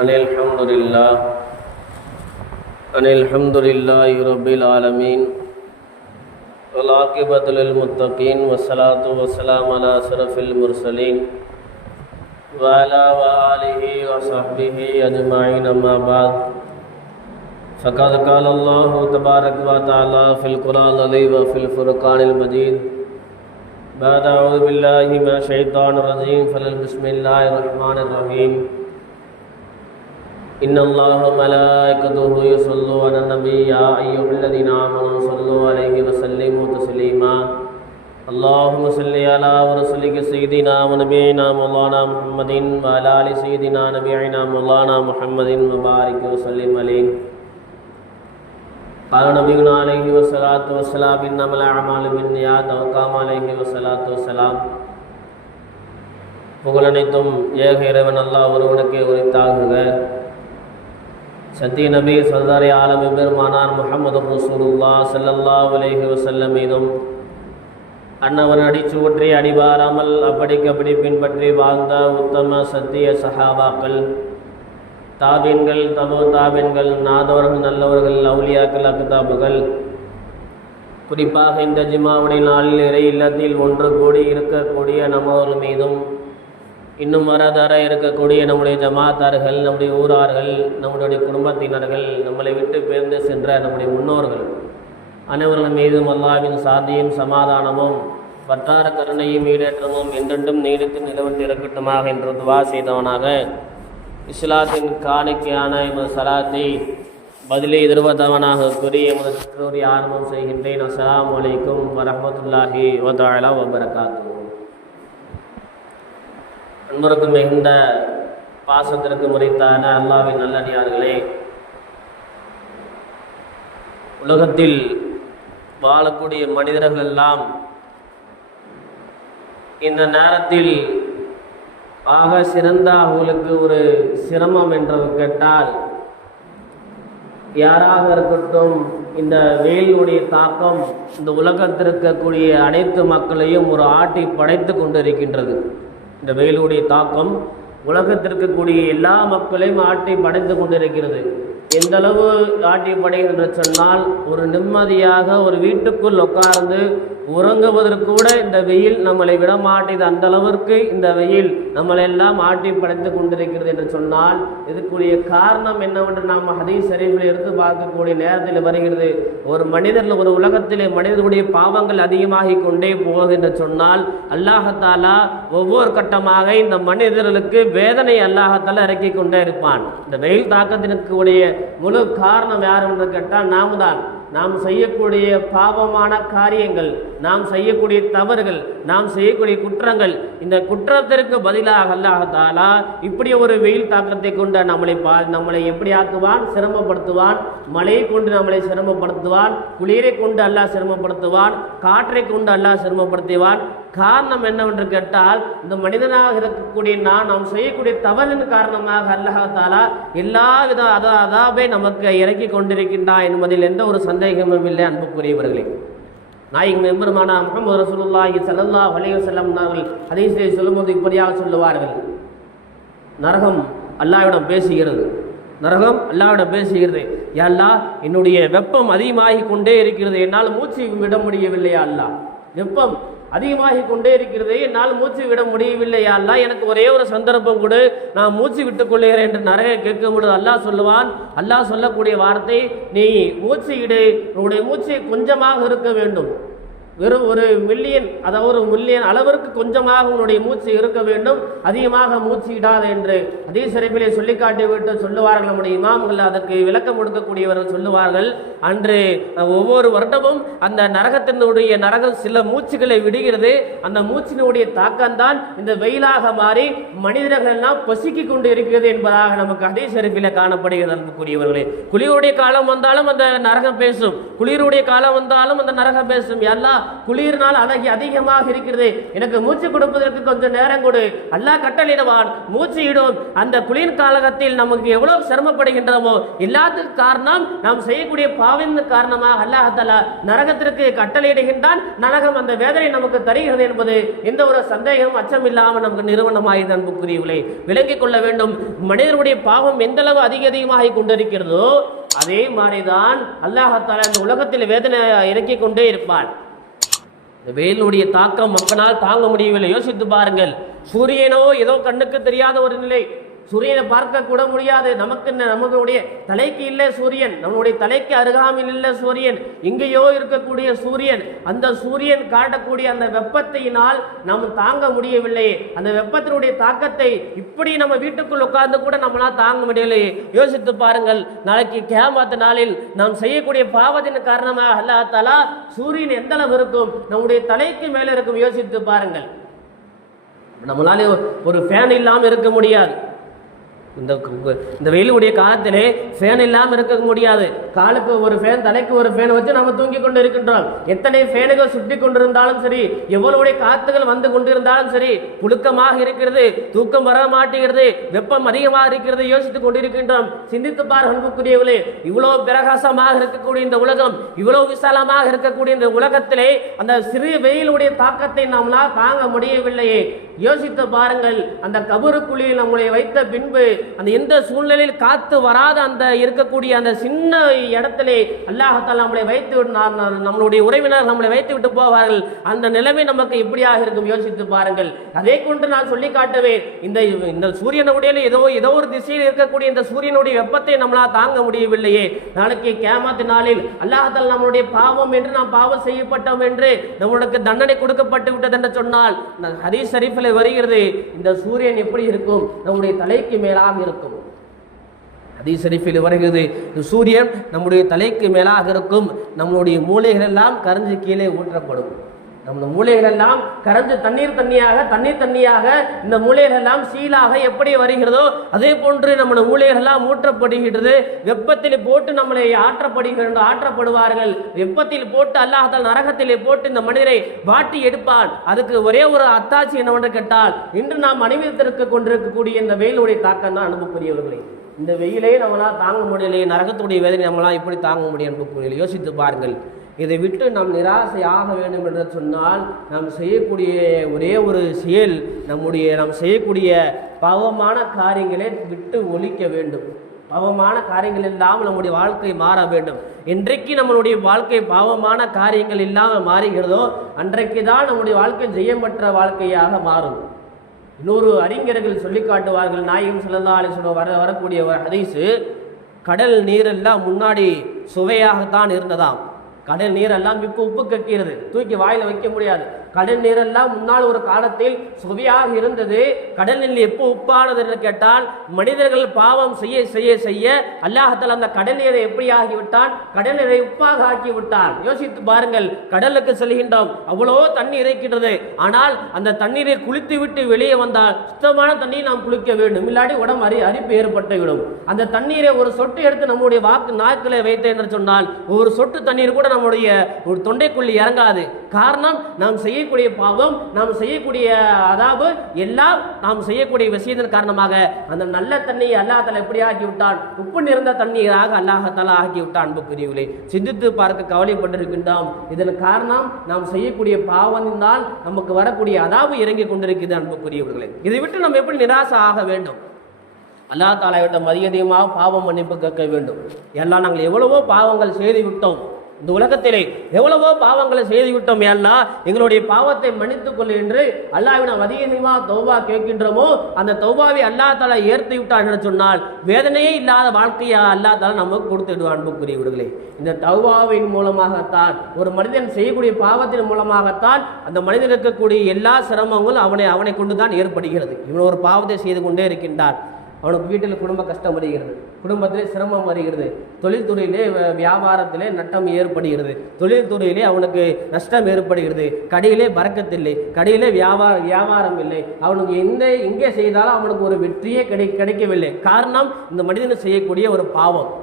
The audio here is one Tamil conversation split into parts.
ان الحمد للہ ان الحمد للہ رب العالمین ولاقبۃ المطقین وصلاۃ وسلام علی صرف المرسلین وعلا وآلہ وصحبہ اجمعین اما بعد، فقد قال اللہ تبارک و تعالی فی علی و فی الفرقان المجید بعد اعوذ باللہ ما شیطان الرجیم فلل بسم اللہ الرحمن الرحیم إن الله وملائكته يصلون على النبي يا أيها الذين آمنوا صلوا عليه وسلموا تسليما اللهم صل على ورسولك سيدنا ونبينا مولانا محمد وعلى آل سيدنا نبينا مولانا محمد وبارك وسلم عليه قال نبينا عليه والصلاة والسلام إنما الأعمال بالنيات وقام عليه والصلاة والسلام புகழனைத்தும் ஏக இறைவன் அல்லாஹ் ஒருவனுக்கே உரித்தாகுக சத்திய நபி சர்தாரி ஆலம் பெருமானார் முகமது ரசூலுல்லா சல்லல்லா அலைஹி வசல்லம் மீதும் அன்னவன் அடிச்சுவற்றி அடிவாராமல் அப்படிக்கப்படி பின்பற்றி வாழ்ந்த உத்தம சத்திய சஹாபாக்கள் தாபின்கள் தமோ தாபின்கள் நாதவர்கள் நல்லவர்கள் அவுலியாக்கள் அக்தாபுகள். குறிப்பாக இந்த ஜிமாவுடைய நாளில் இறை இல்லத்தில் ஒன்று கூடி இருக்கக்கூடிய நம்மவர்கள் மீதும் இன்னும் வரதர இருக்கக்கூடிய நம்முடைய ஜமாத்தார்கள் நம்முடைய ஊரார்கள் நம்முடைய குடும்பத்தினர்கள் நம்மளை விட்டு பேர்ந்து சென்ற நம்முடைய முன்னோர்கள். அனைவர்கள் மீதும் அல்லாவின் சாந்தியும் சமாதானமும் வட்டார கருணையும் ஈடேற்றமும் என்றென்றும் நீடித்து நிலவிட்டு இருக்கட்டுமாக என்று துவா செய்தவனாக. இஸ்லாத்தின் காணிக்கையான எமது சலாத்தை பதிலை எதிர்வதவனாக கூறி எமது கற்றோரி ஆரம்பம் செய்கின்றேன். அஸ்லாம் வலைக்கும் வரமத்துல்லாஹி வதஆலா வபரகாத்து அன்பருக்கு மிகுந்த பாசத்திற்கு முறைத்தான அல்லாவின் நல்லடியார்களே உலகத்தில் வாழக்கூடிய மனிதர்கள் எல்லாம் இந்த நேரத்தில் ஆக சிறந்த அவர்களுக்கு ஒரு சிரமம் என்று கேட்டால் யாராக இருக்கட்டும் இந்த வெயிலுடைய தாக்கம் இந்த உலகத்தில் இருக்கக்கூடிய அனைத்து மக்களையும் ஒரு ஆட்டி படைத்து கொண்டிருக்கின்றது. இந்த வெயிலுடைய தாக்கம் உலகத்திற்கக்கூடிய எல்லா மக்களையும் ஆட்டி படைத்து கொண்டிருக்கிறது. எந்தளவு காட்டியப்படை என்று சொன்னால் ஒரு நிம்மதியாக ஒரு வீட்டுக்குள் உட்கார்ந்து உறங்குவதற்கு கூட இந்த வெயில் நம்மளை விட மாட்டேது அந்த அளவிற்கு இந்த வெயில் நம்மளை எல்லாம் ஆட்டி படைத்து கொண்டிருக்கிறது என்று சொன்னால் இதுக்குரிய காரணம் என்னவென்று நாம் ஹதீஸ் சரிவில் எடுத்து பார்க்கக்கூடிய நேரத்தில் வருகிறது. ஒரு மனிதர்கள் ஒரு உலகத்திலே மனிதர்களுடைய பாவங்கள் அதிகமாகி கொண்டே போகுது என்று சொன்னால் அல்லாஹத்தாலா ஒவ்வொரு கட்டமாக இந்த மனிதர்களுக்கு வேதனை அல்லாஹத்தாலா இறக்கி கொண்டே இருப்பான். இந்த வெயில் தாக்கத்தினுக்குரிய முழு காரணம் யார் என்று கேட்டால் நாம் தான் நாம் செய்யக்கூடிய பாவமான காரியங்கள் நாம் செய்யக்கூடிய தவறுகள் நாம் செய்யக்கூடிய குற்றங்கள் இந்த குற்றத்திற்கு பதிலாக அல்லாஹாலா இப்படி ஒரு வெயில் தாக்கத்தை கொண்டு நம்மளை பா நம்மளை எப்படி ஆக்குவான்? சிரமப்படுத்துவான். மழையை கொண்டு நம்மளை சிரமப்படுத்துவான். குளிரை கொண்டு அல்லாஹ் சிரமப்படுத்துவான். காற்றை கொண்டு அல்லாஹ் சிரமப்படுத்துவான். காரணம் என்னவென்று கேட்டால் இந்த மனிதனாக இருக்கக்கூடிய நான் நாம் செய்யக்கூடிய தவறின் காரணமாக அல்லாஹாலா எல்லா வித அதா அதாவே நமக்கு இறக்கி கொண்டிருக்கின்றான் என்பதில் எந்த ஒரு சந்தேகமும் இல்லை அன்புக்குரியவர்களே. நாயகம் எம்பெருமானா முகமது ரசூலுல்லாஹி ஸல்லல்லாஹு அலைஹி செல்லம் அவர்கள் ஹதீஸிலே சொல்லும்போது இப்படியாக சொல்லுவார்கள். நரகம் அல்லாஹ்விடம் பேசுகிறது. நரகம் அல்லாவிடம் பேசுகிறது. யா என்னுடைய வெப்பம் அதிகமாகி கொண்டே இருக்கிறது. என்னால் மூச்சு விட முடியவில்லையா அல்லாஹ்? வெப்பம் அதிகமாகி கொண்டே இருக்கிறது. என்னால் மூச்சு விட முடியவில்லை. அல்லா எனக்கு ஒரே ஒரு சந்தர்ப்பம் கொடு. நான் மூச்சு விட்டுக் கொள்கிறேன் என்று நிறைய கேட்க முடியாது அல்லாஹ் சொல்லுவான் அல்லாஹ் சொல்லக்கூடிய வார்த்தை நீ மூச்சு இடு. உன்னுடைய மூச்சு கொஞ்சமாக இருக்க வேண்டும். வெறும் ஒரு மில்லியன் அதாவது ஒரு மில்லியன் அளவிற்கு கொஞ்சமாக உன்னுடைய மூச்சு இருக்க வேண்டும். அதிகமாக மூச்சு இடாது என்று அதே சிறப்பிலே சொல்லி காட்டிவிட்டு சொல்லுவார்கள். நம்முடைய இமாம்கள் அதற்கு விளக்கம் கொடுக்கக்கூடியவர்கள் சொல்லுவார்கள். அன்று ஒவ்வொரு வருடமும் அந்த நரகத்தினுடைய நரகம் சில மூச்சுகளை விடுகிறது. அந்த மூச்சினுடைய தாக்கம்தான் இந்த வெயிலாக மாறி மனிதர்கள் எல்லாம் பசுக்கி கொண்டு இருக்கிறது என்பதாக நமக்கு அதே சிறப்பில் காணப்படுகிறது அன்புக்குரியவர்களே. குளிருடைய காலம் வந்தாலும் அந்த நரகம் பேசும். குளிருடைய காலம் வந்தாலும் அந்த நரகம் பேசும். எல்லாம் குளிர்னால் அழகி அதிகமாக இருக்கிறது. எனக்கு மூச்சு கொடுப்பதற்கு கொஞ்சம் நேரம் கொடு. அல்லாஹ் கட்டளிடுவான் மூச்சு இடும். அந்த குளிர் காலகத்தில் நமக்கு எவ்வளவு சிரமப்படுகின்றோமோ எல்லாத்துக்கு காரணம் நாம் செய்யக்கூடிய பாவின் காரணமாக அல்லாஹாலா நரகத்திற்கு கட்டளையிடுகின்றான். நரகம் அந்த வேதனை நமக்கு தருகிறது என்பது எந்த ஒரு சந்தேகம் அச்சம் இல்லாமல் நமக்கு நிறுவனமாய் அன்புக்குரியவில்லை விளங்கிக் கொள்ள வேண்டும். மனிதனுடைய பாவம் எந்த அளவு அதிக அதிகமாக கொண்டிருக்கிறதோ அதே மாதிரிதான் அல்லாஹாலா இந்த உலகத்தில் வேதனை இறக்கிக் கொண்டே இருப்பான். இந்த வெயிலுடைய தாக்கம் மக்களால் தாங்க முடியவில்லை யோசித்து பாருங்கள். சூரியனோ ஏதோ கண்ணுக்கு தெரியாத ஒரு நிலை. சூரியனை பார்க்க கூட முடியாது. நமக்கு நம்மளுடைய தலைக்கு இல்லை சூரியன். நம்மளுடைய தலைக்கு அருகாமையில் இல்லை சூரியன். எங்கேயோ இருக்கக்கூடிய சூரியன். அந்த சூரியன் காட்டக்கூடிய அந்த வெப்பத்தினால் நாம் தாங்க முடியவில்லையே அந்த வெப்பத்தினுடைய தாக்கத்தை இப்படி நம்ம வீட்டுக்குள் உட்கார்ந்து கூட நம்மளால் தாங்க முடியலையே யோசித்து பாருங்கள். நாளைக்கு கேமாத்த நாளில் நாம் செய்யக்கூடிய பாவத்தின் காரணமாக அல்லாத்தாலா சூரியன் எந்த அளவு இருக்கும்? நம்முடைய தலைக்கு மேலே இருக்கும். யோசித்து பாருங்கள். நம்மளால ஒரு ஃபேன் இல்லாமல் இருக்க முடியாது. இந்த இந்த வெயிலுடைய காலத்திலே ஃபேன் இல்லாமல் இருக்க முடியாது. காலுக்கு ஒரு ஃபேன் தலைக்கு ஒரு ஃபேன் வச்சு நம்ம தூங்கி கொண்டு இருக்கின்றோம் எத்தனை ஃபேனுகள் சுற்றி கொண்டிருந்தாலும் சரி எவ்வளவுடைய காத்துகள் வந்து கொண்டிருந்தாலும் சரி புழுக்கமாக இருக்கிறது தூக்கம் வர மாட்டேங்கிறது வெப்பம் அதிகமாக இருக்கிறது யோசித்துக் கொண்டிருக்கின்றோம். சிந்தித்து பார் அன்புக்குரியவர்களே இவ்வளவு பிரகாசமாக இருக்கக்கூடிய இந்த உலகம் இவ்வளவு விசாலமாக இருக்கக்கூடிய இந்த உலகத்திலே அந்த சிறு வெயிலுடைய தாக்கத்தை நம்மளால் தாங்க முடியவில்லையே. யோசித்து பாருங்கள் அந்த கபருக்குழியில் நம்மளை வைத்த பின்பு அந்த எந்த சூழ்நிலையில் காத்து வராத அந்த இருக்கக்கூடிய அந்த சின்ன இடத்திலே அல்லாஹத்தால் நம்மளை வைத்து விட்டு நம்மளுடைய உறவினர் நம்மளை வைத்து விட்டு போவார்கள். அந்த நிலைமை நமக்கு எப்படியாக இருக்கும்? யோசித்து பாருங்கள். அதே கொண்டு நான் சொல்லி காட்டுவேன். இந்த இந்த சூரியனுடைய ஏதோ ஏதோ ஒரு திசையில் இருக்கக்கூடிய இந்த சூரியனுடைய வெப்பத்தை நம்மளால் தாங்க முடியவில்லையே. நாளைக்கு கேமாத்து நாளில் அல்லாஹத்தால் நம்மளுடைய பாவம் என்று நாம் பாவம் செய்யப்பட்டோம் என்று நம்மளுக்கு தண்டனை கொடுக்கப்பட்டு விட்டது என்று சொன்னால் ந- ஹதீஸ் ஷரீஃபில் வருகிறது. இந்த சூரியன் எப்படி இருக்கும்? நம்முடைய தலைக்கு மேலாக இருக்கும். ஹதீஸ் ஷரீஃபில் வருகிறது. இந்த சூரியன் நம்முடைய தலைக்கு மேலாக இருக்கும். நம்மளுடைய மூளைகள் எல்லாம் கரைஞ்சு கீழே ஊற்றப்படும். நம்ம மூளைகள் எல்லாம் கரைஞ்சு தண்ணீர் தண்ணியாக தண்ணீர் தண்ணியாக இந்த மூளைகள் எல்லாம் சீலாக எப்படி வருகிறதோ அதே போன்று நம்முடைய மூளைகள் எல்லாம் ஊற்றப்படுகிறது வெப்பத்தில் போட்டு நம்மளை ஆற்றப்படுகின்ற ஆற்றப்படுவார்கள். வெப்பத்தில் போட்டு அல்லாஹால் நரகத்திலே போட்டு இந்த மனிதரை வாட்டி எடுப்பான். அதுக்கு ஒரே ஒரு அத்தாட்சி என்னவென்று கேட்டால் இன்று நாம் அணிவித்திருக்க கொண்டிருக்கக்கூடிய இந்த வெயிலுடைய தாக்கம் தான் அனுப்பக்கூடியவர்களே இந்த வெயிலே நம்மளால் தாங்க முடியலையே நரகத்துடைய வேதனை நம்மளால் எப்படி தாங்க முடியும் அனுப்பக்கூடியது யோசித்து பாருங்கள். இதை விட்டு நாம் நிராசை ஆக வேண்டும் என்று சொன்னால் நாம் செய்யக்கூடிய ஒரே ஒரு செயல் நம்முடைய நாம் செய்யக்கூடிய பாவமான காரியங்களை விட்டு ஒழிக்க வேண்டும். பாவமான காரியங்கள் இல்லாமல் நம்முடைய வாழ்க்கை மாற வேண்டும். என்றைக்கு நம்மளுடைய வாழ்க்கை பாவமான காரியங்கள் இல்லாமல் மாறுகிறதோ அன்றைக்கு தான் நம்முடைய வாழ்க்கை ஜெயமற்ற வாழ்க்கையாக மாறும். இன்னொரு அறிஞர்கள் சொல்லி காட்டுவார்கள் நாயகம் ஸல்லல்லாஹு அலைஹி வர வரக்கூடிய ஒரு ஹதீஸு கடல் நீரெல்லாம் முன்னாடி சுவையாகத்தான் இருந்ததாம். கடல் நீரெல்லாம் இப்போ உப்பு கக்கிறது தூக்கி வாயில் வைக்க முடியாது. கடல் நீரெல்லாம் முன்னால் ஒரு காலத்தில் சுவையாக இருந்தது. கடல் நீர் எப்போ உப்பானது என்று கேட்டால் மனிதர்கள் பாவம் செய்ய செய்ய செய்ய அல்லாஹத்தால் அந்த கடல் நீரை எப்படி ஆகிவிட்டான்? கடல் நீரை உப்பாக ஆக்கி விட்டான் யோசித்து பாருங்கள் கடலுக்கு செல்கின்றோம் அவ்வளோ தண்ணி இறைக்கின்றது ஆனால் அந்த தண்ணீரை குளித்து விட்டு வெளியே வந்தால் சுத்தமான தண்ணீர் நாம் குளிக்க வேண்டும். இல்லாட்டி உடம்பு அரி அரிப்பு ஏற்பட்டு விடும் அந்த தண்ணீரை ஒரு சொட்டு எடுத்து நம்முடைய வாக்கு நாக்கில் வைத்தேன் என்று சொன்னால் ஒரு சொட்டு தண்ணீர் கூட நம்முடைய ஒரு தொண்டைக்குள்ளி இறங்காது. காரணம் நாம் செய்ய செய்யக்கூடிய பாவம் நாம் செய்யக்கூடிய அதாவது எல்லாம் நாம் செய்யக்கூடிய விஷயத்தின் காரணமாக அந்த நல்ல தண்ணியை அல்லாஹால எப்படி ஆக்கிவிட்டான்? உப்பு நிறைந்த தண்ணீராக அல்லாஹால ஆக்கிவிட்டான் அன்புக்குரியவர்களே சிந்தித்து பார்க்க கவலைப்பட்டிருக்கின்றோம். இதன் காரணம் நாம் செய்யக்கூடிய பாவத்தினால் நமக்கு வரக்கூடிய அதாவு இறங்கி கொண்டிருக்கிறது அன்புக்குரியவர்களே இதை விட்டு நம்ம எப்படி நிராசை ஆக வேண்டும்? அல்லா தாலாவிட்ட மதியதிகமாக பாவம் மன்னிப்பு கேட்க வேண்டும். எல்லாம் நாங்கள் எவ்வளவோ பாவங்கள் செய்து விட்டோம். இந்த உலகத்திலே எவ்வளவோ பாவங்களை செய்து விட்டோம் எல்லாம் எங்களுடைய பாவத்தை மன்னித்துக் கொள்ளு என்று அல்லாவிடம் அதிகமாக தௌபா கேட்கின்றோமோ அந்த தௌபாவை அல்லா தாலா ஏற்றி விட்டான் என்று சொன்னால் வேதனையே இல்லாத வாழ்க்கையா அல்லா தாலா நமக்கு கொடுத்துடுவான் அன்புக்குரியவர்களே இந்த தௌபாவின் மூலமாகத்தான் ஒரு மனிதன் செய்யக்கூடிய பாவத்தின் மூலமாகத்தான் அந்த மனிதன் இருக்கக்கூடிய எல்லா சிரமங்களும் அவனை அவனை கொண்டு தான் ஏற்படுகிறது. இவன் ஒரு பாவத்தை செய்து கொண்டே இருக்கின்றான். அவனுக்கு வீட்டில் குடும்ப கஷ்டம் வருகிறது. குடும்பத்திலே சிரமம் வருகிறது. தொழில்துறையிலே வ- வியாபாரத்திலே நட்டம் ஏற்படுகிறது. தொழில்துறையிலே அவனுக்கு நஷ்டம் ஏற்படுகிறது. கடையிலே பறக்கத்தில்லை. கடையிலே வியாபார வியாபாரம் இல்லை. அவனுக்கு எந்த எங்கே செய்தாலும் அவனுக்கு ஒரு வெற்றியே கிடை கிடைக்கவில்லை. காரணம் இந்த மனிதன் செய்யக்கூடிய ஒரு பாவம்.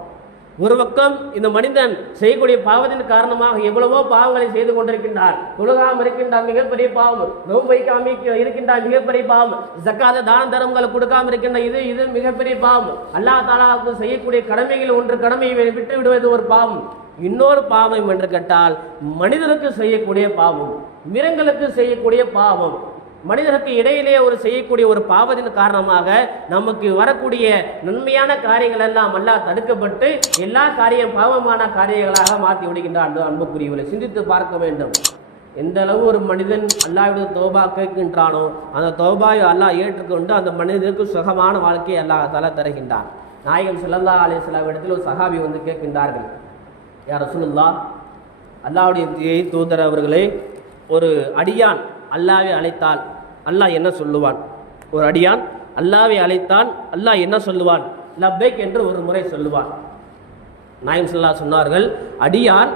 ஒரு பக்கம் இந்த மனிதன் செய்யக்கூடிய பாவத்தின் காரணமாக எவ்வளவோ பாவங்களை செய்து கொண்டிருக்கின்றார் உலகாம் இருக்கின்றான் மிகப்பெரிய பாவம். நோன்பு வைக்காம இருக்கின்றான் மிகப்பெரிய பாவம். ஜக்காத தான தரங்களை கொடுக்காம இருக்கின்ற இது இது மிகப்பெரிய பாவம். அல்லாஹ் தாலாவுக்கு செய்யக்கூடிய கடமைகள் ஒன்று கடமையை விட்டு விடுவது ஒரு பாவம். இன்னொரு பாவம் என்று கேட்டால் மனிதனுக்கு செய்யக்கூடிய பாவம் மிரங்களுக்கு செய்யக்கூடிய பாவம். மனிதனுக்கு இடையிலே ஒரு செய்யக்கூடிய ஒரு பாவத்தின் காரணமாக நமக்கு வரக்கூடிய நன்மையான காரியங்கள் எல்லாம் எல்லாம் தடுக்கப்பட்டு எல்லா காரியம் பாவமான காரியங்களாக மாற்றி விடுகின்றான் அன்புக்குரியவர்களை. சிந்தித்து பார்க்க வேண்டும். எந்த அளவு ஒரு மனிதன் அல்லாவிட தோபா கேட்கின்றானோ அந்த தோபாயை அல்லாஹ் ஏற்றுக்கொண்டு அந்த மனிதனுக்கு சுகமான வாழ்க்கையை அல்லாஹ் தலா தருகின்றான். நாயகம் சிலந்தா அலைஹி இடத்தில் ஒரு சஹாபி வந்து கேட்கின்றார்கள். யார் ரசூலுல்லாஹ் அல்லாவுடைய தூதர் அவர்களே ஒரு அடியான் அல்லாவை அழைத்தால் அல்லாஹ் என்ன சொல்லுவான்? ஒரு அடியான் அல்லாவை அழைத்தால் அல்லாஹ் என்ன சொல்லுவான்? லப்பேக் என்று ஒரு முறை சொல்லுவான். நாயம் சொல்லா சொன்னார்கள் அடியான்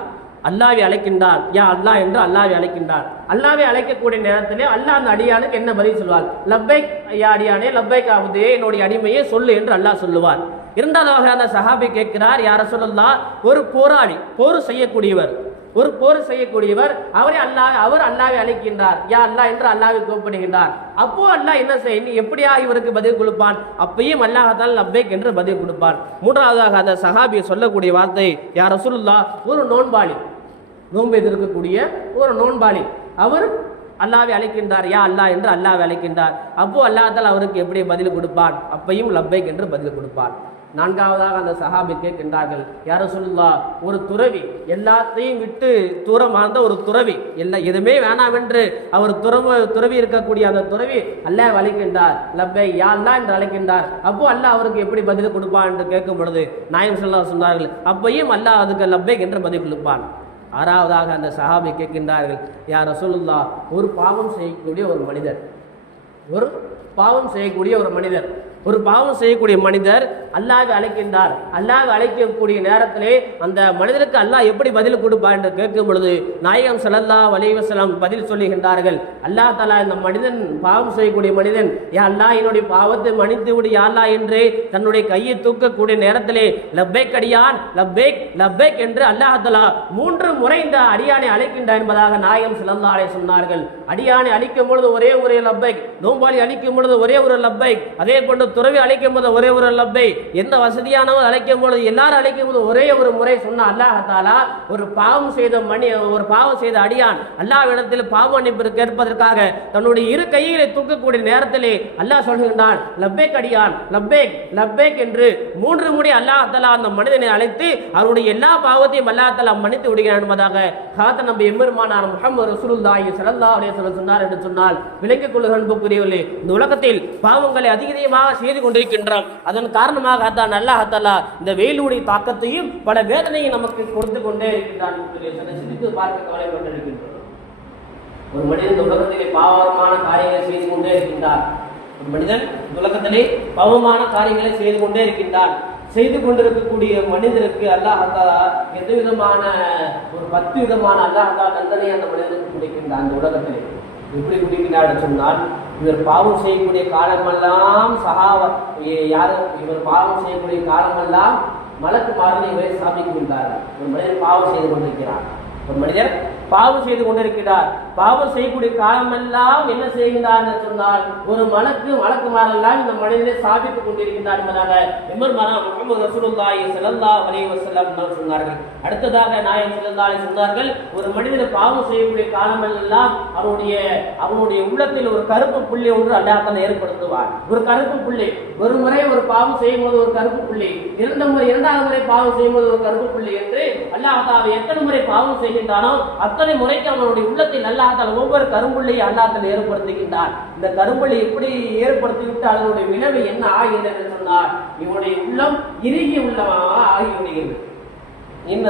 அல்லாவை அழைக்கின்றான். யா அல்லாஹ் என்று அல்லாவை அழைக்கின்றான். அல்லாவை அழைக்கக்கூடிய நேரத்திலே அல்லாஹ் அந்த அடியானுக்கு என்ன பதில் சொல்வார் லப்பைக் ஐயா அடியானே லப்பைக் ஆகுதே என்னுடைய அடிமையே சொல்லு என்று அல்லாஹ் சொல்லுவார் இரண்டாவதாக அந்த சஹாபி கேட்கிறார் யார சொல்லலாம் ஒரு போராளி போர் செய்யக்கூடியவர் ஒரு போர் செய்யக்கூடியவர் அவரே அல்லா அவர் அல்லாவை அழைக்கின்றார். யா அல்லாஹ் என்று அல்லாவை கூப்பிடுகின்றார். அப்போ அல்லாஹ் என்ன செய்ய நீ எப்படியா இவருக்கு பதில் கொடுப்பான்? அப்பயும் அல்லாஹால் லப்பேக் என்று பதில் கொடுப்பான். மூன்றாவதாக அந்த சஹாபி சொல்லக்கூடிய வார்த்தை யார் ரசூலுல்லா ஒரு நோன்பாளி. நோன்பு எதிர்க்கக்கூடிய ஒரு நோன்பாளி. அவர் அல்லாவை அழைக்கின்றார். யா அல்லாஹ் என்று அல்லாவை அழைக்கின்றார். அப்போ அல்லாஹால் அவருக்கு எப்படி பதில் கொடுப்பான்? அப்பையும் லப்பேக் என்று பதில் கொடுப்பான். நான்காவதாக அந்த சஹாபி கேட்கின்றார்கள் யார சொல்லா ஒரு துறவி எல்லாத்தையும் விட்டு தூரமார்ந்த ஒரு துறவி எல்லா எதுவுமே வேணாம் என்று அவர் துறவு துறவி இருக்கக்கூடிய அந்த துறவி அல்ல வலிக்கின்றார் லப்பை யாழ்லா என்று அழைக்கின்றார். அப்போ அல்லாஹ் அவருக்கு எப்படி பதில் கொடுப்பான் என்று கேட்கும் பொழுது நாயம் சொல்லா சொன்னார்கள் அப்பையும் அல்ல அதுக்கு லப்பை என்று பதில் கொடுப்பான். ஆறாவதாக அந்த சஹாபி கேட்கின்றார்கள் யார் ரசூலுல்லா ஒரு பாவம் செய்யக்கூடிய ஒரு மனிதர் ஒரு பாவம் செய்யக்கூடிய ஒரு மனிதர் ஒரு பாவம் செய்யக்கூடிய மனிதர் அல்லாஹ் அழைக்கின்றார். அல்லாஹ் அழைக்கக்கூடிய நேரத்திலே அந்த மனிதனுக்கு அல்லாஹ் எப்படி பதில் கொடுப்பார் என்று கேட்கும் பொழுது நாயகம் சலல்லா அலைஹி பதில் சொல்லுகின்றார்கள். அல்லாஹ் தலா இந்த மனிதன் பாவம் செய்யக்கூடிய மனிதன் யா அல்லாஹ் என்னுடைய பாவத்தை மன்னித்து விடு யா என்று தன்னுடைய கையை தூக்கக்கூடிய நேரத்திலே லப்பேக் அடியான் லப்பேக் லப்பேக் என்று அல்லாஹ் தலா மூன்று முறை இந்த அடியானை அழைக்கின்றார் என்பதாக நாயகம் ஸல்லல்லாஹு சொன்னார்கள். அடியானை அழிக்கும் பொழுது ஒரே ஒரு லப்பைக் நோம்பாளி அழிக்கும் பொழுது ஒரே ஒரு லப்பைக் அதே போன்று துறவி அழைக்கும் போது ஒரே ஒரு லப்பை எந்த வசதியானவர் அழைக்கும் பொழுது எல்லாரும் அழைக்கும் போது ஒரே ஒரு முறை சொன்ன அல்லாஹாலா ஒரு பாவம் செய்த மணி ஒரு பாவம் செய்த அடியான் அல்லாஹ்விடத்தில் பாவம் அனுப்பி கேட்பதற்காக தன்னுடைய இரு கைகளை தூக்கக்கூடிய நேரத்திலே அல்லாஹ் சொல்கின்றான் லப்பேக் அடியான் லப்பேக் லப்பேக் என்று மூன்று முறை அல்லாஹத்தாலா அந்த மனிதனை அழைத்து அவருடைய எல்லா பாவத்தையும் அல்லாஹத்தாலா மன்னித்து விடுகிறான் என்பதாக காத்த நம்பி எம்பெருமானார் முகமது ரசூலுல்லாஹி ஸல்லல்லாஹு அலைஹி வஸல்லம் சொன்னார் என்று சொன்னால் விலங்கிக் கொள்ளுக அன்புக்குரியவர்களே இந்த உலகத்தில் பாவங்களை அதிகமாக செய்து கொண்டிருக்கின்றோம் அதன் காரணமாக தான் அல்லாஹ் தஆலா இந்த வெயிலுடைய தாக்கத்தையும் பல வேதனையும் நமக்கு கொடுத்து கொண்டே இருக்கின்றான். அன்புக்குரியவர்களே. பார்க்க கவலைப்பட்டிருக்கின்றோம். ஒரு மனிதன் உலகத்திலே பாவமான காரியங்களை செய்து கொண்டே இருக்கின்றார் ஒரு மனிதன் உலகத்திலே பாவமான காரியங்களை செய்து கொண்டே இருக்கின்றான். செய்து கொண்டிருக்கக்கூடிய மனிதருக்கு அல்லாஹ் தஆலா எந்த விதமான ஒரு பத்து விதமான அல்லாஹ் தஆலா தண்டனை அந்த மனிதனுக்கு கொடுக்கின்றான் அந்த உலகத்திலே. எப்படி குடிக்கிறார் சொன்னால் இவர் பாவம் செய்யக்கூடிய காலமெல்லாம் சகாவ யார் இவர் பாவம் செய்யக்கூடிய காலமெல்லாம் மலக்கு மாதிரி இவரை சாமிக்கின்றார்கள் ஒரு மனிதர் பாவம் செய்து கொண்டிருக்கிறார். ஒரு மனிதர் பாவம் செய்து கொண்டிருக்கிறார். பாவம் செய்யக்கூடிய காலமெல்லாம் என்ன செய்கின்றார் என்று சொன்னால் ஒரு மலக்கு மலக்குமாரெல்லாம் இந்த மனிதனை சாதித்துக் கொண்டிருக்கின்றார் என்பதாக எம்மர் மனா முகமது ரசூலுல்லாஹி ஸல்லல்லாஹு அலைஹி வஸல்லம் சொன்னார்கள். அடுத்ததாக நாயகம் ஸல்லல்லாஹு சொன்னார்கள் ஒரு மனிதன் பாவம் செய்யக்கூடிய காலமெல்லாம் அவனுடைய அவனுடைய உள்ளத்தில் ஒரு கருப்பு புள்ளி ஒன்று அல்லாஹ் ஏற்படுத்துவார். ஒரு கருப்பு புள்ளி ஒரு முறை ஒரு பாவம் செய்யும்போது ஒரு கருப்பு புள்ளி இரண்டு முறை இரண்டாவது முறை பாவம் செய்யும்போது ஒரு கருப்பு புள்ளி என்று அல்லாஹ் எத்தனை முறை பாவம் செய்கின்றானோ அத்தனை முறைக்கு அவனுடைய உள்ளத்தில் அல்லாஹ் ஒவ்வொரு கரும்புள்ளையும் அல்லாத்தல் ஏற்படுத்துகின்றார் இந்த கரும்புள்ளி எப்படி ஏற்படுத்திவிட்டு அதனுடைய விளைவு என்ன ஆகிறது என்று சொன்னார் இவனுடைய உள்ளம் இறுகி உள்ளமாக ஆகிவிடுகிறது. என்ன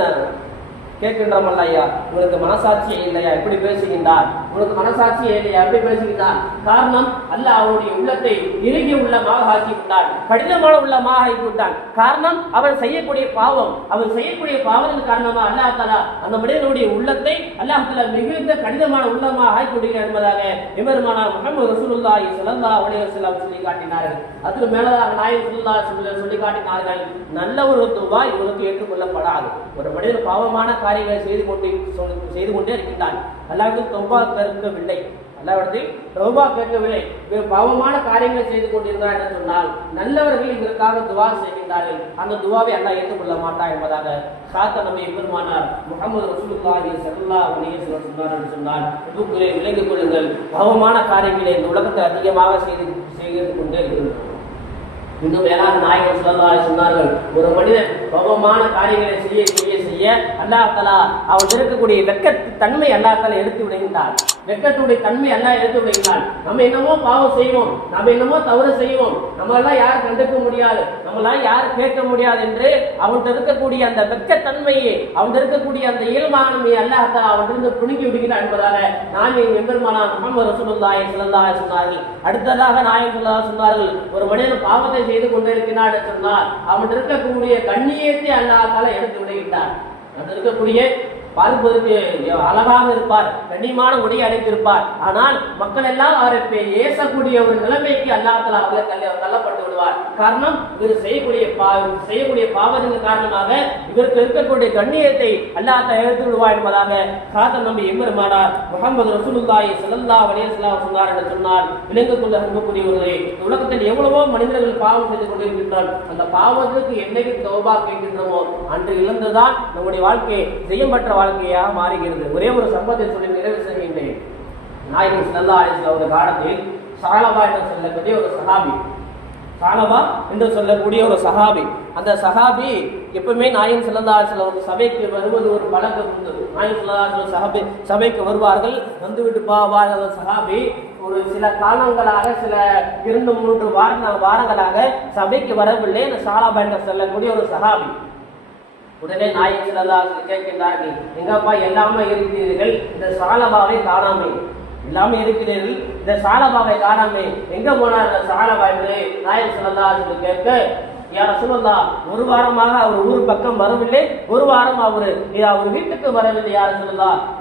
கேட்கின்றோம் ஐயா இவனுக்கு மனசாட்சியே இல்லையா? எப்படி பேசுகின்றார் உனக்கு மனசாட்சி இல்லையா அப்படி பேசுகிறான். காரணம் அல்ல அவனுடைய உள்ளத்தை இறுகிய உள்ளமாக ஆக்கி விட்டான் கடினமான உள்ளமாக ஆக்கி விட்டான் காரணம் அவன் செய்யக்கூடிய பாவம். அவன் செய்யக்கூடிய பாவத்தின் காரணமாக அல்லாஹ் தாலா அந்த மனிதனுடைய உள்ளத்தை அல்லாஹ் தாலா மிகுந்த கடினமான உள்ளமாக ஆக்கி விடுகிறார் என்பதாக எமருமானா முகமது ரசூலுல்லாஹி ஸல்லல்லாஹு அலைஹி வஸல்லம் சொல்லி காட்டினார்கள் அதுக்கு மேலதாக நாயகம் ஸல்லல்லாஹு அலைஹி சொல்லி காட்டினார்கள் நல்ல ஒரு துவா இவருக்கு ஏற்றுக்கொள்ளப்படாது. ஒரு மனிதன் பாவமான காரியங்களை செய்து கொண்டு செய்து கொண்டே இருக்கின்றான். அல்லாவிடத்தில் தொம்பா கேட்கவில்லை. அல்லாவிடத்தில் தொம்பா கேட்கவில்லை. பாவமான காரியங்களை செய்து கொண்டிருந்தார் என்று சொன்னால் நல்லவர்கள் இதற்காக துவா செய்கின்றார்கள். அந்த துவாவை அல்லா ஏற்றுக்கொள்ள மாட்டார் என்பதாக சாத்த நம்மை பெருமானார் முகமது ரசூலுல்லாஹி சல்லா அலைஹி சொன்னார் என்று சொன்னால் இதுக்குள்ளே விளங்கிக் கொள்ளுங்கள். பாவமான காரியங்களை இந்த உலகத்தை அதிகமாக செய்து செய்து கொண்டே இருக்கிறோம். இன்னும் மேலாக நாயகர் சொல்லலாம் சொன்னார்கள் ஒரு மனிதன் பாவமான காரியங்களை செய்ய செய்ய செய்ய அல்லாஹ் தலா அவன் இருக்கக்கூடிய வெக்க தன்மை அல்லாஹ் எடுத்து விடுகின்றார் வெக்கத்துடைய தன்மை அல்லாஹ் எடுத்து விடுகின்றான். நம்ம என்னமோ பாவம் செய்வோம். நம்ம என்னமோ தவறு செய்வோம். நம்ம எல்லாம் கண்டுக்க முடியாது. நம்மளாம் யார் கேட்க முடியாது என்று அவன்கிட்ட இருக்கக்கூடிய அந்த வெக்கத்தன்மையை அவன்கிட்ட இருக்கக்கூடிய அந்த இயல்பானமையை அல்லாஹ் அவன் அவன்கிட்ட புடுங்கி விடுகிறான் என்பதாக நான் எம்பெருமானா முகமது ரசூலுல்லாஹி ஸல்லல்லாஹு அலைஹி சொன்னார்கள் அடுத்ததாக நாயகம் ஸல்லல்லாஹு சொன்னார்கள் ஒரு மனிதன் பாவத்தை செய்து கொண்டிருக்கிறான் என்று சொன்னால் அவன் இருக்கக்கூடிய கண்ணியத்தை அல்லாஹ் தால எடுத்து விடுகின்றான். அது இருக்கக்கூடிய பார்ப்பதற்கு அழகாக இருப்பார் கண்ணியமான உடை அடைத்திருப்பார் ஆனால் மக்கள் எல்லாம் அவரை ஏசக்கூடிய ஒரு நிலைமைக்கு அல்லாஹ் அவர்களை தள்ள- தள்ளப்பட்டு விடுவார். காரணம் இவர் செய்யக்கூடிய பா செய்யக்கூடிய பாவத்தின் காரணமாக இவருக்கு இருக்கக்கூடிய கண்ணியத்தை அல்லாஹ் எடுத்து விடுவார் என்பதாக காதம் நம்பி எம்பெருமானார் முகமது ரசூலுல்லாய் ஸல்லல்லாஹு அலைஹி சொன்னார் என்று சொன்னார். விளங்கிக் கொள்ள அன்புக்குரியவர்களே உலகத்தில் எவ்வளவோ மனிதர்கள் பாவம் செய்து கொண்டிருக்கின்றனர். அந்த பாவத்திற்கு என்னைக்கு தோபா கேட்கின்றோமோ அன்று இழந்துதான் நம்முடைய வாழ்க்கை செய்யப்பட்ட வாழ்க்கையாக மாறுகிறது. ஒரே ஒரு சம்பவத்தை சொல்லி நிறைவு செய்கின்றேன். நாயகம் ஸல்லல்லாஹு அலைஹி ஒரு காலத்தில் சாலபா என்று சொல்லக்கூடிய ஒரு சஹாபி. சாலபா என்று சொல்லக்கூடிய ஒரு சஹாபி. அந்த சஹாபி எப்பவுமே நாயம் செல்லந்தாசல ஒரு சபைக்கு வருவது ஒரு பழக்கம் இருந்தது நாயம் செல்லந்தாசல சஹாபி சபைக்கு வருவார்கள் வந்துவிட்டு போவார் அந்த சஹாபி ஒரு சில காலங்களாக சில இரண்டு மூன்று வார வாரங்களாக சபைக்கு வரவில்லை. அந்த சாலாபா என்று சொல்லக்கூடிய ஒரு சஹாபி. உடனே நாயக் செல்லந்தாசல கேட்கின்றார்கள் எங்கப்பா எல்லாமே இருக்கிறீர்கள்? இந்த சாலபாவை காணாமே. எல்லாமே இருக்கிறீர்கள்? இந்த சாலபாவை காணாமே. எங்க போனார் இந்த சாலபா என்று? நாயகம் செல்லந்தாசல கேட்க யார ஒரு வாரமாக அவர் ஊர் பக்கம் வரவில்லை ஒரு வாரம் அவர் அவர் வீட்டுக்கு வரவில்லை யார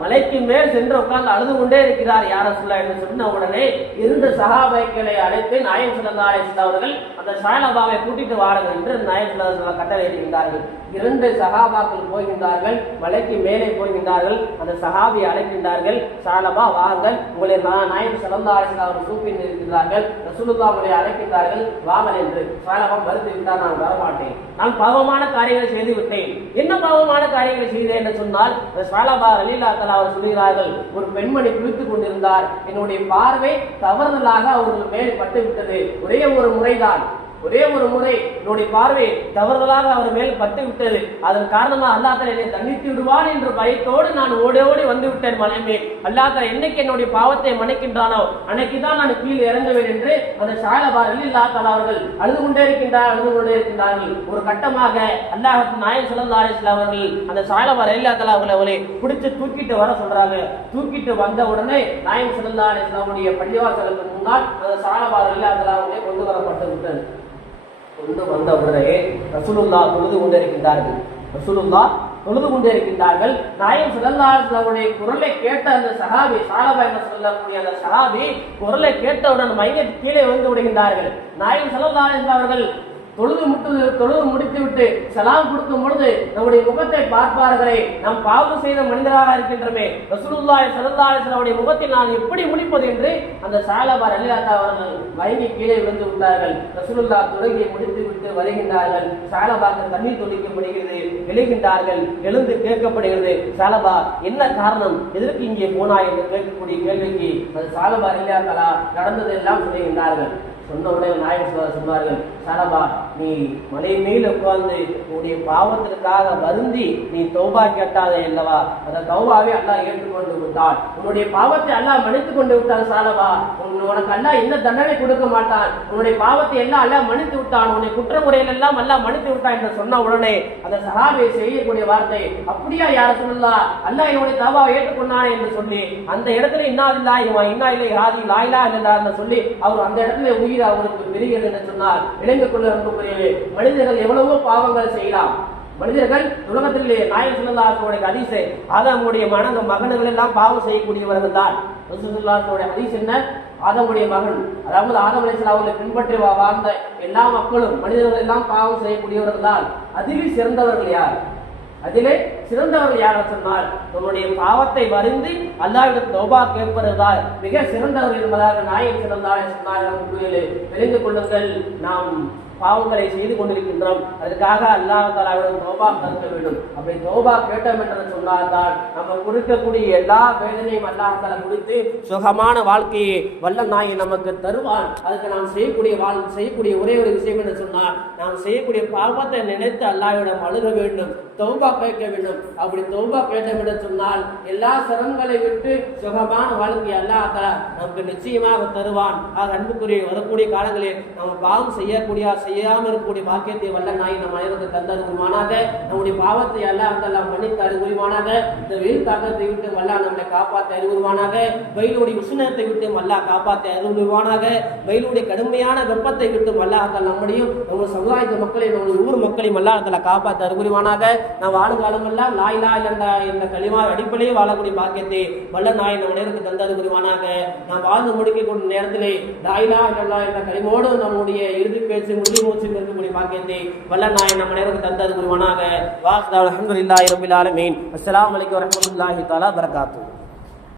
மலைக்கு மேல் சென்று உட்கார்ந்து அழுது கொண்டே இருக்கிறார் யாரசுல்லா என்று சொன்ன உடனே இருந்த சகாபாய்களை அழைத்து நாயம் சொல்லா அவர்கள் அந்த சாலபாவை கூட்டிட்டு வாருங்கள் என்று நாயம் சுல்லா கட்டளை இருக்கின்றார்கள் இரண்டு சகாபாக்கள் போகின்றார்கள் மலைக்கு மேலே போகின்றார்கள் அந்த சஹாபியை அழைக்கின்றார்கள் சாலபா வாருங்கள் உங்களை நான் நாயம் சலந்தா அவர் சூப்பின் இருக்கிறார்கள் ரசூலுல்லா உங்களை அழைக்கின்றார்கள் வாங்கள் என்று சாலபா மறுத்து நான் வரமாட்டேன். நான் பாவமான காரியங்களை செய்து விட்டேன். என்ன பாவமான காரியங்களை செய்தேன் என்று சொன்னால் சாலபா அலிலா தலா அவர் சொல்கிறார்கள் ஒரு பெண்மணி குளித்துக் கொண்டிருந்தார். என்னுடைய பார்வை தவறுதலாக அவர்கள் மேல் பட்டு விட்டது. ஒரே ஒரு முறைதான். ஒரே ஒரு முறை என்னுடைய பார்வை தவறுதலாக அவர் மேல் பட்டு விட்டது. அதன் காரணமாக அல்லாஹ் என்னை தண்டித்து விடுவான் என்ற பயத்தோடு நான் ஓடி ஓடி வந்து விட்டேன் மலை அல்லாத்தர் என்னைக்கு என்னுடைய பாவத்தை மன்னிக்கின்றானோ அன்னைக்குதான் நான் கீழே இறங்குவேன் என்று அந்த சாலபார் இல்லா அவர்கள் அழுது கொண்டே இருக்கின்றார் அழுது கொண்டே இருக்கின்றார்கள். ஒரு கட்டமாக அல்லாஹத்து நாயன் சல்லா அலிஸ்லாம் அவர்கள் அந்த சாலபார் இல்லா தலா அவர்களை அவளை பிடிச்சு தூக்கிட்டு வர சொல்றாங்க. தூக்கிட்டு வந்த உடனே நாயன் சல்லா அலிஸ்லாமுடைய பள்ளிவாசலுக்கு முன்னால் அந்த சாயலபார் இல்லா தலா கொண்டு வரப்பட்டு விட்டது. கொண்டு வந்த உடனே ரசூலுல்லா தொழுது கொண்டிருக்கின்றார்கள். ரசூலுல்லா தொழுது கொண்டிருக்கின்றார்கள். நாயம் சிறந்தாளுடைய குரலை கேட்ட அந்த சஹாபி சாலபா என்று சொல்லக்கூடிய அந்த சஹாபி குரலை கேட்டவுடன் மயங்கி கீழே விழுந்து விடுகின்றார்கள். நாயம் சிறந்தாள் அவர்கள் தொழுது முட்டு தொழுது முடித்துவிட்டு சலாம் கொடுக்கும் பொழுது நம்முடைய முகத்தை பார்ப்பார்களே நாம் பாவம் செய்த மனிதராக இருக்கின்றமே. ரசூலுல்லாய் சரதாசனுடைய முகத்தில் முகத்தை நான் எப்படி முடிப்பது என்று அந்த சாலபார் அலிலாத்தா அவர்கள் வயங்கி கீழே விழுந்து விட்டார்கள். ரசூலுல்லா துறங்கி முடித்து விட்டு வருகின்றார்கள். சாலபாக்கு தண்ணீர் துடிக்கப்படுகிறது எழுகின்றார்கள் எழுந்து கேட்கப்படுகிறது. சாலபா என்ன காரணம்? எதற்கு இங்கே போனா என்று கேட்கக்கூடிய கேள்விக்கு அது சாலபா அலிலாத்தலா நடந்ததெல்லாம் சொல்லுகின்றார்கள். சொன்ன உடனே நாயகர் சொன்னார்கள் சாரபா நீ மலை மேல் உட்கார்ந்து உன்னுடைய பாவத்திற்காக வருந்தி நீ தௌபா கேட்டாதே அல்லவா? அந்த தௌபாவை அல்லா ஏற்றுக்கொண்டு விட்டான். உன்னுடைய பாவத்தை அல்லா மன்னித்து கொண்டு விட்டான் சாலவா உனக்கு அல்லா என்ன தண்டனை கொடுக்க மாட்டான். உன்னுடைய பாவத்தை எல்லாம் அல்லா மன்னித்து விட்டான். உன்னை குற்றமுறையில் எல்லாம் அல்லா மன்னித்து விட்டான் என்று சொன்ன உடனே அந்த சஹாபி செய்யக்கூடிய வார்த்தை அப்படியா யார சொல்லலாம் அல்லா என்னுடைய தவாவை ஏற்றுக்கொண்டானே என்று சொல்லி அந்த இடத்துல இன்னா இல்லா இன்னா இல்லை ராதி லாயிலா இல்லா என்று சொல்லி அவர் அந்த இடத்துல உயிர் அவருக்கு பெறுகிறது என்று சொன்னார் இணைந்து கொள்ள அன்புக்குரியவே மனிதர்கள் எவ்வளவோ பாவங்கள் செய்யலாம். மனிதர்கள் உலகத்திலே நாயகம் சுல்லாசுடைய ஹதீஸை ஆதாமுடைய மன மகன்கள் எல்லாம் பாவம் செய்யக்கூடியவர்கள் தான் ரசூலுல்லாஹுடைய ஹதீஸ் என்ன? ஆதமுடைய மகன். அதாவது ஆதம் அலைஹிஸ்ஸலாம் அவர்களை பின்பற்றி வா- வாழ்ந்த எல்லா மக்களும் மனிதர்கள் எல்லாம் பாவம் செய்யக்கூடியவர்கள் தான் அதில் சிறந்தவர்கள் யார்? அதிலே சிறந்தவர்கள் யார் சொன்னால் நம்முடைய பாவத்தை வருந்தி அல்லாவிடம் தௌபா கேட்பதுதான் மிக சிறந்தவர் என்பதாக நாயகம் சிறந்தாலே சொன்னார்கள் தெரிந்து கொள்ளுங்கள். நாம் பாவங்களை செய்து கொண்டிருக்கின்றோம். அதற்காக அல்லாஹ் தோபா தௌபா கருக்க வேண்டும். அப்படி தோபா கேட்டோம் என்று சொன்னால்தான் நம்ம கொடுக்கக்கூடிய எல்லா வேதனையும் அல்லாஹால கொடுத்து சுகமான வாழ்க்கையை வல்ல நாயை நமக்கு தருவான். அதுக்கு நாம் செய்யக்கூடிய வாழ் செய்யக்கூடிய ஒரே ஒரு விஷயம் என்று சொன்னால் நாம் செய்யக்கூடிய பாவத்தை நினைத்து அல்லாவிடம் அழுக வேண்டும். தௌபா கேட்க வேண்டும். அப்படி தௌபா கேட்டோம் என்று சொன்னால் எல்லா சிரமங்களை விட்டு சுகமான வாழ்க்கை அல்லாஹ் நமக்கு நிச்சயமாக தருவான். ஆக அன்புக்குரிய வரக்கூடிய காலங்களில் நம்ம பாவம் செய்யக்கூடிய செய்யாமல் இருக்கக்கூடிய பாக்கியத்தை வல்ல நாய் நம் அனைவருக்கு தந்தது உருவானாக. நம்முடைய பாவத்தை எல்லாம் அதெல்லாம் மன்னித்து அறிவுருவானாக இந்த வெயில் தாக்கத்தை விட்டு வல்லா நம்மளை காப்பாற்ற அறிவுருவானாக வெயிலுடைய உஷ்ணத்தை விட்டு வல்லா காப்பாற்ற அறிவுருவானாக வெயிலுடைய கடுமையான வெப்பத்தை விட்டு வல்லா நம்மளையும் நம்ம சமுதாயத்து மக்களையும் நம்முடைய ஊர் மக்களையும் வல்லா அதில் காப்பாற்ற அறிவுருவானாக நான் வாழும் காலமெல்லாம் லாயிலா என்ற இந்த களிமா அடிப்படையே வாழக்கூடிய பாக்கியத்தை வல்ல நாய் நம்ம நேரத்துக்கு தந்தது புரிவானாக. நாம் வாழ்ந்து முடிக்கக்கூடிய நேரத்திலே லாயிலா இல்லல்லா என்ற கலிமோடு நம்முடைய இறுதி பேச்சு முடிவு மூச்சு இருக்கக்கூடிய பாக்கியத்தை வல்ல நாய் நம்ம நேரத்துக்கு தந்தது புரிவானாக. வாஹ் அல்ஹம்துலில்லாஹி ரபில் ஆலமீன். அஸ்ஸலாமு அலைக்கும் வரஹ்மத்துல்லாஹி தாலா பரகாத்துஹு